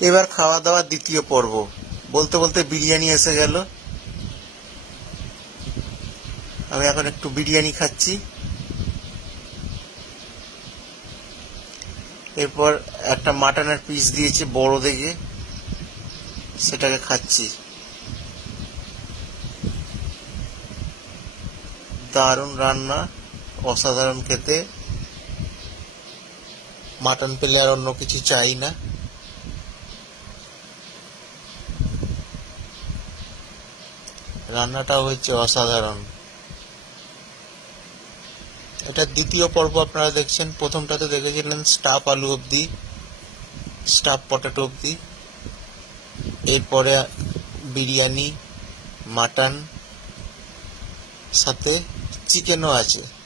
এবার খাওয়া দাওয়ার দ্বিতীয় পর্ব। বলতে বলতে বিরিয়ানি এসে গেল। আমি এখন একটু বিরিয়ানি খাচ্ছি। এরপর একটা মাটনের পিস দিয়েছে বড় দেখে, সেটাকে খাচ্ছি। দারুণ রান্না, অসাধারণ খেতে। মাটন পেলে আর অন্য কিছু চাই না। রান্নাটা হয়েছে অসাধারণ। এটা দ্বিতীয় পর্ব আপনারা দেখছেন। প্রথমটাতে দেখেছিলেন স্টাফ আলু অবধি, স্টাফ পটেটো অবধি। এরপরে বিরিয়ানি, মাটন, সাথে চিকেনও আছে।